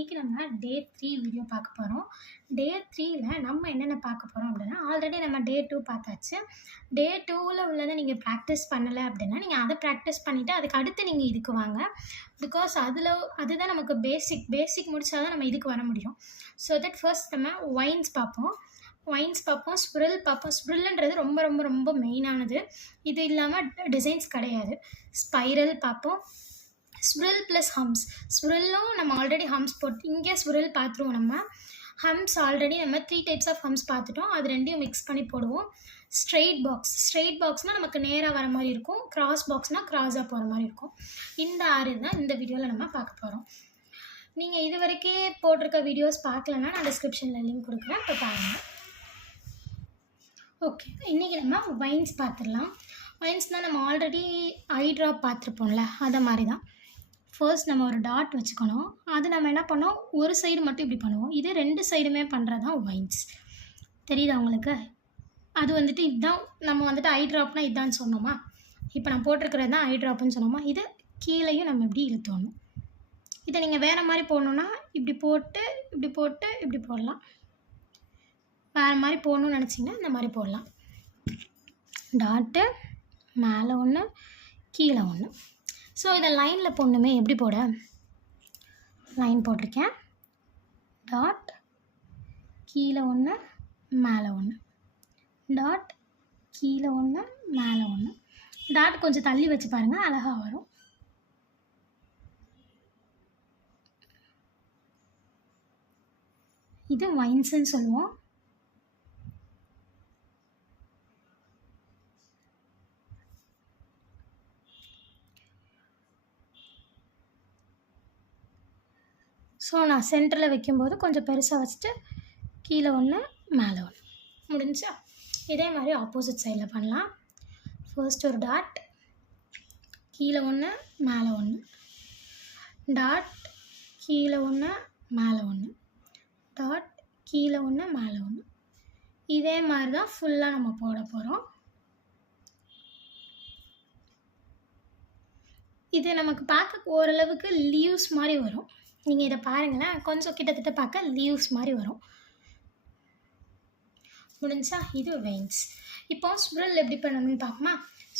இன்றைக்கி நம்ம டே 3 வீடியோ பார்க்க போகிறோம். டே 3ல் நம்ம என்னென்ன பார்க்க போகிறோம் அப்படின்னா, ஆல்ரெடி நம்ம டே 2 பார்த்தாச்சு. டே 2ல் உள்ளதை நீங்கள் ப்ராக்டிஸ் பண்ணலை அப்படின்னா நீங்கள் அதை ப்ராக்டிஸ் பண்ணிவிட்டு அதுக்கு அடுத்து நீங்கள் இதுக்கு வாங்க. பிகாஸ் அதுதான் நமக்கு பேசிக் முடித்தா தான் நம்ம இதுக்கு வர முடியும். ஸோ தட் ஃபர்ஸ்ட் நம்ம ஒயின்ஸ் பார்ப்போம். ஸ்ப்ரில் பார்ப்போம். ஸ்ப்ரில்ன்றது ரொம்ப ரொம்ப ரொம்ப மெயினானது. இது இல்லாமல் டிசைன்ஸ் கிடையாது. ஸ்பைரல் பார்ப்போம். ஸ்ப்ரில் ப்ளஸ் ஹம்ஸ். ஸ்ப்ரில்லும் நம்ம ஆல்ரெடி ஹம்ஸ் இங்கே ஸ்ப்ரில் பார்த்துருவோம். நம்ம ஹம்ஸ் ஆல்ரெடி நம்ம 3 டைப்ஸ் ஆஃப் ஹம்ஸ் பார்த்துட்டோம். அது ரெண்டையும் மிக்ஸ் பண்ணி போடுவோம். ஸ்ட்ரெயிட் பாக்ஸ்னால் நமக்கு நேராக வர மாதிரி இருக்கும். கிராஸ் பாக்ஸ்னால் கிராஸாக போகிற மாதிரி இருக்கும். இந்த 6 தான் இந்த வீடியோவில் நம்ம பார்க்க போகிறோம். நீங்கள் இது வரைக்கும் போட்டிருக்க வீடியோஸ் பார்க்கலன்னா நான் டிஸ்கிரிப்ஷனில் லிங்க் கொடுக்குறேன், இப்போ பாருங்கள். ஓகே, இன்றைக்கி நம்ம வைன்ஸ் பார்த்துடலாம். வைன்ஸ்னால் நம்ம ஆல்ரெடி ஐ ட்ராப் பார்த்துருப்போம்ல, அதை மாதிரி தான். ஃபர்ஸ்ட் நம்ம ஒரு டாட் வச்சுக்கணும். அது நம்ம என்ன பண்ணோம், ஒரு சைடு மட்டும் இப்படி பண்ணுவோம். இது 2 சைடுமே பண்ணுறது தான் வைன்ஸ். தெரியுதா உங்களுக்கு? அது இதுதான் நம்ம ஐ ட்ராப்னால் இதுதான் சொன்னோமா. இப்போ நான் போட்டிருக்கிறது தான் ஐ ட்ராப்னு சொன்னோமா. இது கீழேயும் நம்ம இப்படி இழுத்தோணும். இதை நீங்கள் வேறு மாதிரி போடணுன்னா இப்படி போட்டு இப்படி போடலாம். வேறு மாதிரி போடணும்னு நினச்சிங்கன்னா இந்த மாதிரி போடலாம். டாட்டு மேலே ஒன்று கீழே ஒன்று. ஸோ இதை லைனில் போடணுமே. எப்படி போட லைன் போட்டிருக்கேன். டாட் கீழே ஒன்று மேலே ஒன்று, டாட் கீழே ஒன்று மேலே ஒன்று. டாட் கொஞ்சம் தள்ளி வச்சு பாருங்கள், அழகாக வரும். இது வைன்ஸ்ன்னு சொல்லுவோம். ஸோ நான் சென்டரில் வைக்கும்போது கொஞ்சம் பெருசாக வச்சுட்டு கீழே ஒன்று மேலே ஒன்று முடிஞ்சா. இதே மாதிரி ஆப்போசிட் சைடில் பண்ணலாம். ஃபர்ஸ்ட் ஒரு டாட், கீழே ஒன்று மேலே ஒன்று, டாட் கீழே ஒன்று மேலே ஒன்று, டாட் கீழே ஒன்று மேலே ஒன்று. இதே மாதிரி தான் ஃபுல்லாக நம்ம போட போகிறோம். இது நமக்கு பார்க்க ஓரளவுக்கு லீவ்ஸ் மாதிரி வரும். நீங்கள் இதை பாருங்களேன், கொஞ்சம் கிட்டத்தட்ட பார்க்க லீவ்ஸ் மாதிரி வரும். முடிஞ்சா இது வெயின்ஸ். இப்போ ஸ்ப்ரில் எப்படி பண்ணணும்னு பார்ப்போமா.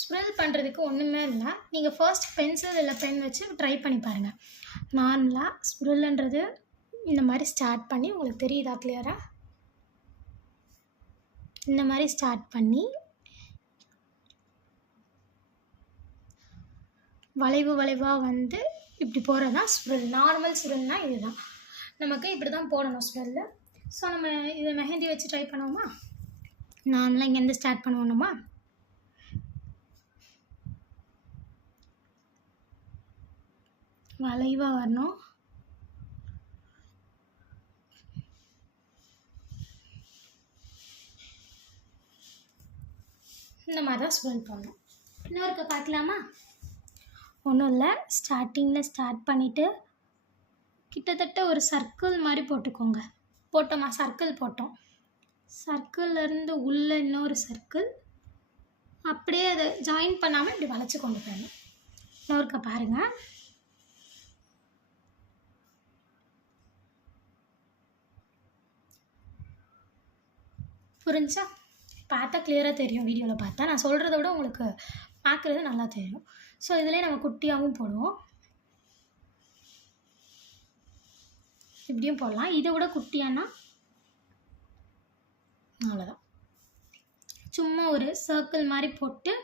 ஸ்ப்ரில் பண்ணுறதுக்கு ஒன்றுமே இல்லை. நீங்கள் ஃபர்ஸ்ட் பென்சில் இல்லை பென் வச்சு ட்ரை பண்ணி பாருங்கள். நார்மலாக ஸ்ப்ரில்ன்றது இந்த மாதிரி ஸ்டார்ட் பண்ணி, உங்களுக்கு தெரியுதா கிளியராக? இந்த மாதிரி ஸ்டார்ட் பண்ணி வளைவாக இப்படி போகிறது தான் ஸ்ப்ரில். நார்மல் ஸ்ப்ரில்னால் இதுதான். நமக்கு இப்படி தான் போடணும் ஸ்ப்ரில்லு. ஸோ நம்ம இதை மெஹந்தி வச்சு ட்ரை பண்ணுவோமா. நார்மலாக இங்கேருந்து ஸ்டார்ட் பண்ணுவோம்மா. வளைவாக வரணும். இந்த மாதிரி தான் ஸ்ப்ரில் பண்ணணும். இன்னொருக்க பார்க்கலாமா. ஒன்றும் இல்லை, ஸ்டார்டிங்கில் ஸ்டார்ட் பண்ணிவிட்டு கிட்டத்தட்ட ஒரு சர்க்கிள் மாதிரி போட்டுக்கோங்க. போட்டோமா, சர்க்கிள் போட்டோம். சர்க்கிள்லேருந்து உள்ளே இன்னொரு சர்க்கிள், அப்படியே அதை ஜாயின் பண்ணாமல் இப்படி வளைச்சி கொண்டு போயிடணும். இன்னொருக்க பாருங்கள். புரிஞ்சா? பார்த்தா கிளியராக தெரியும். வீடியோவில் பார்த்தா நான் சொல்கிறத விட உங்களுக்கு பார்க்குறது நல்லா தெரியும். ஸோ இதிலே நம்ம குட்டியாகவும் போடுவோம், இப்படியும் போடலாம். இதை விட குட்டியானா அவ்வளோதான். சும்மா ஒரு சர்க்கிள் மாதிரி போட்டு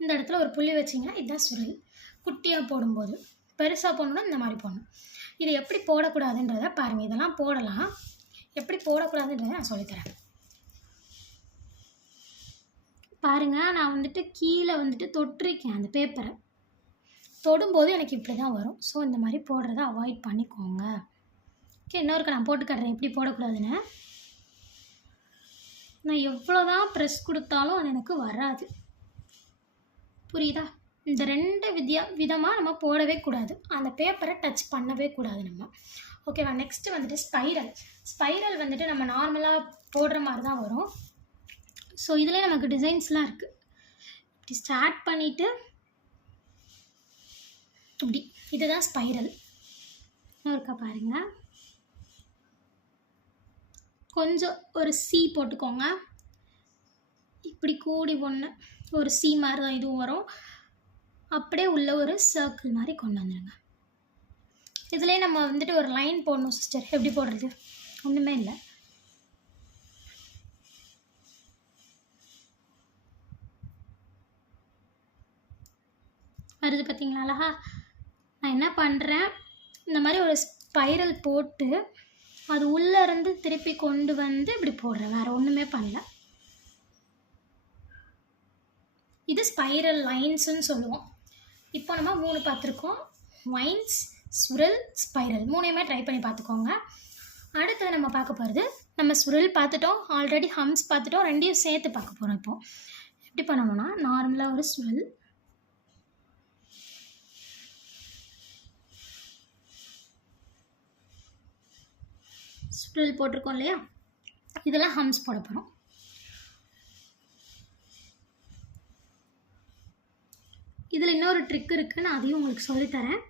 இந்த இடத்துல ஒரு புள்ளி வச்சிங்கன்னா இதுதான் ஸ்ப்ரில். குட்டியாக போடும்போது, பெருசாக போடணுன்னா இந்த மாதிரி போடணும். இது எப்படி போடக்கூடாதுன்றதை பாருங்கள். இதெல்லாம் போடலாம், எப்படி போடக்கூடாதுன்றதை நான் சொல்லித்தரேன் பாருங்கள். நான் கீழே தொட்டிருக்கேன் அந்த பேப்பரை. தொடும்போது எனக்கு இப்படி தான் வரும். ஸோ இந்த மாதிரி போடுறத அவாய்ட் பண்ணிக்கோங்க. ஓகே, இன்னொருக்கு நான் போட்டு காட்டுறேன் எப்படி போடக்கூடாதுன்னு. நான் எவ்வளோ தான் ப்ரெஸ் கொடுத்தாலும் அது எனக்கு வராது. புரியுதா? இந்த 2 விதமாக நம்ம போடவே கூடாது. அந்த பேப்பரை டச் பண்ணவே கூடாது நம்ம. ஓகேவா? நெக்ஸ்ட்டு ஸ்பைரல் நம்ம நார்மலாக போடுற மாதிரி தான் வரும். ஸோ இதில் நமக்கு டிசைன்ஸ்லாம் இருக்குது. இப்படி ஸ்டார்ட் பண்ணிவிட்டு இப்படி, இதுதான் ஸ்பைரல். இருக்கா பாருங்கள். கொஞ்சம் ஒரு சி போட்டுக்கோங்க. இப்படி கூடி ஒன்று ஒரு சி மாதிரி தான் இதுவும் வரும். அப்படியே உள்ள ஒரு சர்க்கிள் மாதிரி கொண்டு வந்துடுங்க. இதுலேயே நம்ம வந்துட்டு ஒரு லைன் போடணும் சிஸ்டர். எப்படி போடுறது? ஒன்றுமே இல்லை. வருது பார்த்தீங்களா அழகா? நான் என்ன பண்ணுறேன், இந்த மாதிரி ஒரு ஸ்பைரல் போட்டு அது உள்ளேருந்து திருப்பி கொண்டு வந்து இப்படி போடுறேன். வேறு ஒன்றுமே பண்ணல. இது ஸ்பைரல் லைன்ஸுன்னு சொல்லுவோம். இப்போ நம்ம 3 பார்த்துருக்கோம். வைன்ஸ், ஸ்விரல், ஸ்பைரல் 3யுமே ட்ரை பண்ணி பார்த்துக்கோங்க. அடுத்தது நம்ம பார்க்க போகிறது, நம்ம ஸ்விரல் பார்த்துட்டோம், ஆல்ரெடி ஹம்ஸ் பார்த்துட்டோம், 2யும் சேர்த்து பார்க்க போகிறோம். இப்போது எப்படி பண்ணணும்னா, நார்மலாக ஒரு ஸ்விரல், ஸ்விரல் போட்டிருக்கோம் இல்லையா, இதெல்லாம் ஹம்ஸ் போட போகிறோம். இதில் இன்னொரு ட்ரிக் இருக்குது, நான் அதையும் உங்களுக்கு சொல்லித்தரேன்.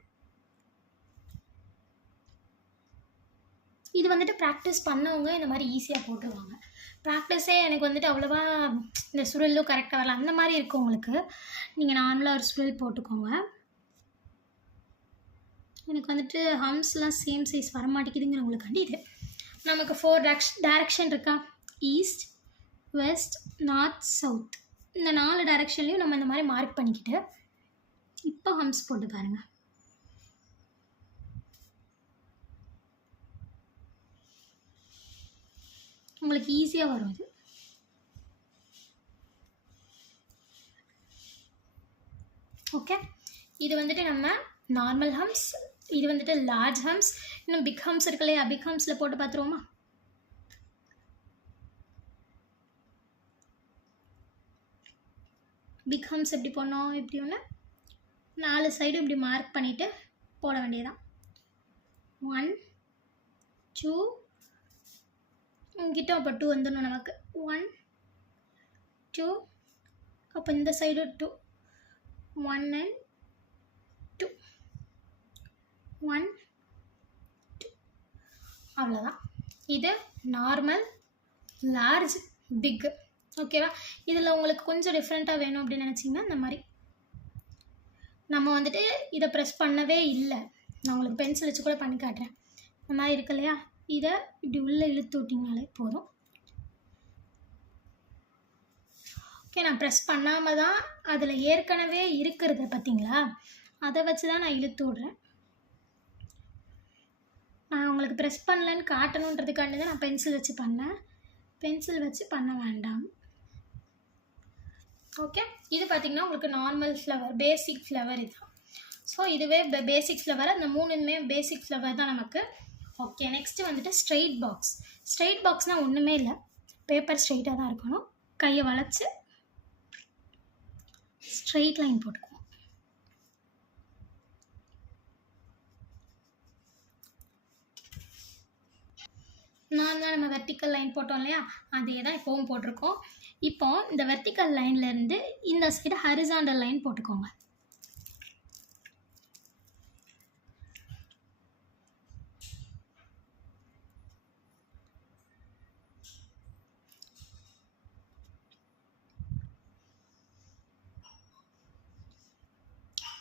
இது வந்துட்டு ப்ராக்டிஸ் பண்ணவங்க இந்த மாதிரி ஈஸியாக போட்டுருவாங்க. ப்ராக்டிஸே எனக்கு வந்துட்டு அவ்வளோவா இந்த சுருளும் கரெக்டாக வரல அந்த மாதிரி இருக்குது உங்களுக்கு. நீங்கள் நார்மலாக ஒரு சுருள் போட்டுக்கோங்க. எனக்கு வந்துட்டு ஹம்ஸ்லாம் சேம் சைஸ் வரமாட்டேங்குதுங்கிறவங்களுக்காண்டி இது. நமக்கு 4 டைரக்ஷன் இருக்கா? East, west, north, south. இந்த 4 டைரக்ஷன்லையும் நம்ம இந்த மாதிரி மார்க் பண்ணிக்கிட்டு இப்போ ஹம்ஸ் போட்டு பாருங்கள். உங்களுக்கு ஈஸியாக வரும் இது. ஓகே, இது வந்துட்டு நம்ம நார்மல் ஹம்ஸ், இது வந்துட்டு லார்ஜ் ஹம்ஸ், இன்னும் பிக் ஹம்ஸ் இருக்கு இல்லையா, பிக் ஹம்ஸில் போட்டு பார்த்துருவோமா? பிக் ஹம்ஸ் எப்படி போடணும்? இப்படி ஒன்று 4 சைடும் இப்படி மார்க் பண்ணிவிட்டு போட வேண்டியதான். 1 2 இங்கிட்ட அப்போ 2 வந்துடணும் நமக்கு. 1 2 அப்போ இந்த சைடு 2, 1 and 2, 1 2. அவ்வளோதான். இது நார்மல், லார்ஜ், பிக். ஓகேவா? இதில் உங்களுக்கு கொஞ்சம் டிஃப்ரெண்ட்டாக வேணும் அப்படின்னு நினச்சிங்கன்னா இந்த மாதிரி நம்ம வந்துட்டு இதை ப்ரெஸ் பண்ணவே இல்லை. நான் உங்களுக்கு பென்சில் வச்சு கூட பண்ணி காட்டுறேன். இந்த மாதிரி இருக்கு இல்லையா, இதை இப்படி உள்ளே இழுத்து விட்டிங்கனாலே போதும். ஓகே, நான் ப்ரெஸ் பண்ணாமல் தான் அதில் ஏற்கனவே இருக்கிறத பார்த்தீங்களா, அதை வச்சு தான் நான் இழுத்து விட்றேன். நான் உங்களுக்கு ப்ரெஸ் பண்ணலன்னு காட்டணுன்றதுக்காண்டி தான் நான் பென்சில் வச்சு பண்ணேன். பென்சில் வச்சு பண்ண வேண்டாம். ஓகே, இது பார்த்திங்கன்னா உங்களுக்கு நார்மல் ஃப்ளவர், பேசிக் ஃப்ளவர் இதுதான். ஸோ இதுவே பேசிக் ஃப்ளவர், அந்த 3மே பேசிக் ஃப்ளவர் தான் நமக்கு. ஓகே, நெக்ஸ்ட்டு வந்துட்டு ஸ்ட்ரெயிட் பாக்ஸ். ஸ்ட்ரெயிட் பாக்ஸ்னால் ஒன்றுமே இல்லை, பேப்பர் ஸ்ட்ரெயிட்டாக தான் இருக்கணும். கையை வளைச்சி ஸ்ட்ரெயிட் லைன் போட்டுக்குவோம். நார்மலாக நம்ம வெர்டிக்கல் லைன் போட்டோம் இல்லையா, அதே தான் இப்போவும் போட்டிருக்கோம். இப்போ இந்த வெர்டிக்கல் லைன்லேருந்து இந்த சைடு ஹரிசாண்டல் லைன் போட்டுக்கோங்க.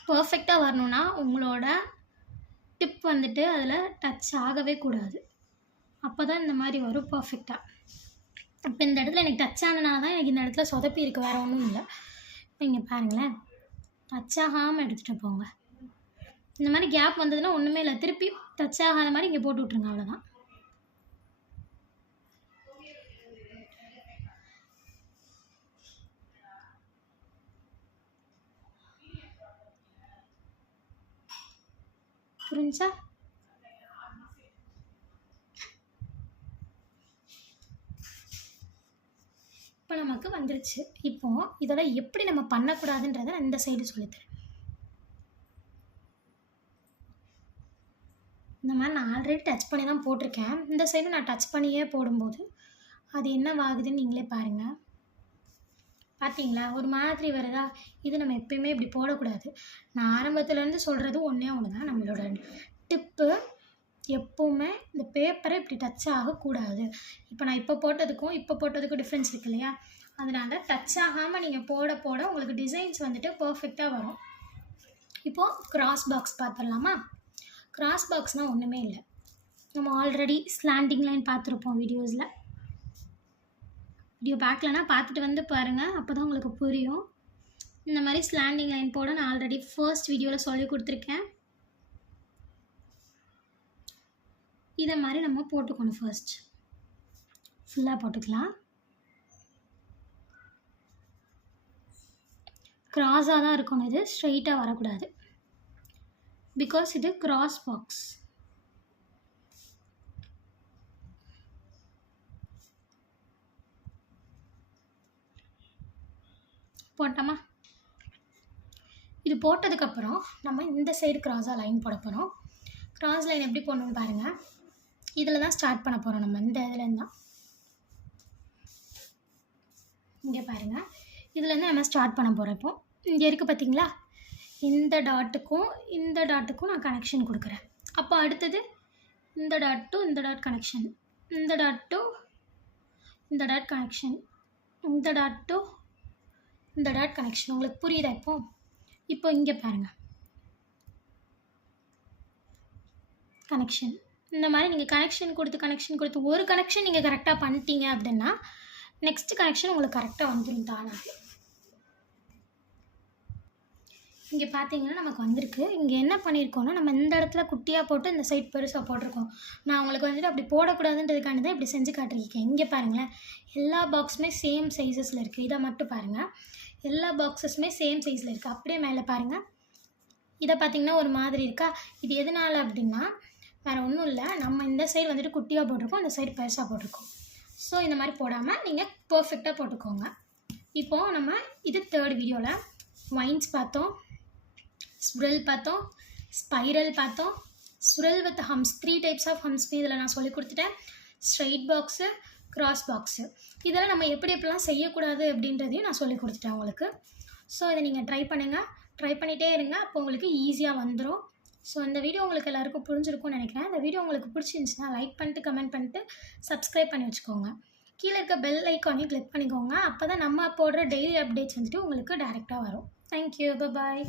பர்ஃபெக்டாக வரணும்னா உங்களோட டிப் வந்துட்டு அதில் டச் ஆகவே கூடாது. அப்போ தான் இந்த மாதிரி வரும் பர்ஃபெக்டாக. இப்போ இந்த இடத்துல எனக்கு டச் ஆனனால தான் எனக்கு இந்த இடத்துல சொதப்பி இருக்குது, வேறு ஒன்றும் இல்லை. இப்போ இங்கே பாருங்களேன், டச் ஆகாமல் எடுத்துகிட்டு போங்க. இந்த மாதிரி கேப் வந்ததுன்னா ஒன்றுமே இல்லை, திருப்பி டச் ஆகாத மாதிரி இங்கே போட்டு விட்ருங்க, அவ்வளோதான். புரிஞ்சா? இப்போ நமக்கு வந்துருச்சு. இப்போது இதெல்லாம் எப்படி நம்ம பண்ணக்கூடாதுன்றதை நான் இந்த சைடு சொல்லித்தரேன். இந்த மாதிரி நான் ஆல்ரெடி டச் பண்ணி தான் போட்டிருக்கேன். இந்த சைடு நான் டச் பண்ணியே போடும்போது அது என்னவாகுதுன்னு நீங்களே பாருங்கள். பார்த்தீங்களா, ஒரு மாதிரி வருதா? இது நம்ம எப்பயுமே இப்படி போடக்கூடாது. நான் ஆரம்பத்துலேருந்து சொல்கிறது ஒன்றே ஒன்று தான், நம்மளோட டிப்பு எப்போவுமே இந்த பேப்பரை இப்படி டச் ஆகக்கூடாது. இப்போ நான் இப்போ போட்டதுக்கும் டிஃப்ரென்ஸ் இருக்கு இல்லையா? அதனால டச் ஆகாமல் நீங்கள் போட போட உங்களுக்கு டிசைன்ஸ் வந்துட்டு பர்ஃபெக்டாக வரும். இப்போது கிராஸ் பாக்ஸ் பார்த்துடலாமா? கிராஸ் பாக்ஸ்னால் ஒன்றுமே இல்லை. நம்ம ஆல்ரெடி ஸ்லாண்டிங் லைன் பார்த்துருப்போம் வீடியோஸில். வீடியோ பார்க்கலன்னா பார்த்துட்டு வந்து பாருங்கள், அப்போ தான் உங்களுக்கு புரியும். இந்த மாதிரி ஸ்லாண்டிங் லைன் போட நான் ஆல்ரெடி ஃபர்ஸ்ட் வீடியோவில் சொல்லி கொடுத்துருக்கேன். இதை மாதிரி நம்ம போட்டுக்கணும். ஃபர்ஸ்ட் ஃபுல்லாக போட்டுக்கலாம். கிராஸாக தான் இருக்கணும், இது ஸ்ட்ரெயிட்டாக வரக்கூடாது. பிகாஸ் இது கிராஸ் பாக்ஸ். போட்டோமா? இது போட்டதுக்கப்புறம் நம்ம இந்த சைடு கிராஸாக லைன் போட போகிறோம். கிராஸ் லைன் எப்படி போடணும்னு பாருங்கள். இதில் தான் ஸ்டார்ட் பண்ண போகிறோம். நம்ம இந்த இதுலேருந்து தான், இங்கே பாருங்கள், இதுலேருந்து நம்ம ஸ்டார்ட் பண்ண போகிறோம். இப்போ இங்கே இருக்குது பார்த்தீங்களா? இந்த டாட்டுக்கும் நான் கனெக்ஷன் கொடுக்குறேன். அப்போ அடுத்தது இந்த டாட் டு இந்த டாட் கனெக்ஷன், இந்த டாட் டு இந்த டாட் கனெக்ஷன், இந்த டாட் டு இந்த டாட் கனெக்ஷன். உங்களுக்கு புரியுதா? இப்போ இங்கே பாருங்கள், கனெக்ஷன். இந்த மாதிரி நீங்கள் கனெக்ஷன் கொடுத்து ஒரு கனெக்ஷன் நீங்கள் கரெக்டாக பண்ணிட்டீங்க அப்படின்னா நெக்ஸ்ட் கனெக்ஷன் உங்களுக்கு கரெக்டாக வந்துடும் தானாக. இங்கே பார்த்தீங்கன்னா நமக்கு வந்திருக்கு. இங்கே என்ன பண்ணியிருக்கோன்னா, நம்ம இந்த இடத்துல குட்டியாக போட்டு இந்த சைட் பெருசாக போட்டிருக்கோம். நான் உங்களுக்கு வந்துட்டு அப்படி போடக்கூடாதுன்றதுக்காண்டி தான் இப்படி செஞ்சு காட்டியிருக்கேன். இங்கே பாருங்களேன், எல்லா பாக்ஸுமே சேம் சைஸஸில் இருக்குது. இதை மட்டும் பாருங்கள், எல்லா பாக்ஸஸுமே சேம் சைஸில் இருக்குது. அப்படியே மேலே பாருங்கள், இதை பார்த்திங்கன்னா ஒரு மாதிரி இருக்கா? இது எதனால் அப்படின்னா வேறு ஒன்றும் இல்லை, நம்ம இந்த சைடு வந்துட்டு குட்டியாக போட்டிருக்கோம், இந்த சைடு பெருசாக போட்டிருக்கோம். ஸோ இந்த மாதிரி போடாமல் நீங்கள் பர்ஃபெக்டாக போட்டுக்கோங்க. இப்போது நம்ம இது தேர்ட் வீடியோவில் வைன்ஸ் பார்த்தோம், ஸ்ப்ரில் பார்த்தோம், ஸ்பைரல் பார்த்தோம், ஸ்ப்ரில் வித் ஹம்ஸ், 3 டைப்ஸ் ஆஃப் ஹம்ஸ்க்கு இதில் நான் சொல்லி கொடுத்துட்டேன். ஸ்ட்ரெயிட் பாக்ஸு, கிராஸ் பாக்ஸு, இதெல்லாம் நம்ம எப்படிலாம் செய்யக்கூடாது அப்படின்றதையும் நான் சொல்லி கொடுத்துட்டேன் உங்களுக்கு. ஸோ இதை நீங்கள் ட்ரை பண்ணுங்கள், ட்ரை பண்ணிகிட்டே இருங்க, அப்போ உங்களுக்கு ஈஸியாக வந்துடும். ஸோ இந்த வீடியோ உங்களுக்கு எல்லாருக்கும் புரிஞ்சிருக்கும்னு நினைக்கிறேன். இந்த வீடியோ உங்களுக்கு பிடிச்சிருந்துச்சுன்னா லைக் பண்ணிட்டு, கமெண்ட் பண்ணிட்டு, சப்ஸ்கிரைப் பண்ணி வச்சுக்கோங்க. கீழே இருக்க பெல் ஐக்கானையும் கிளிக் பண்ணிக்கோங்க. அப்போ தான் நம்ம போடுற டெய்லி அப்டேட்ஸ் வந்துட்டு உங்களுக்கு டேரெக்டாக வரும். தேங்க்யூ, பாய்.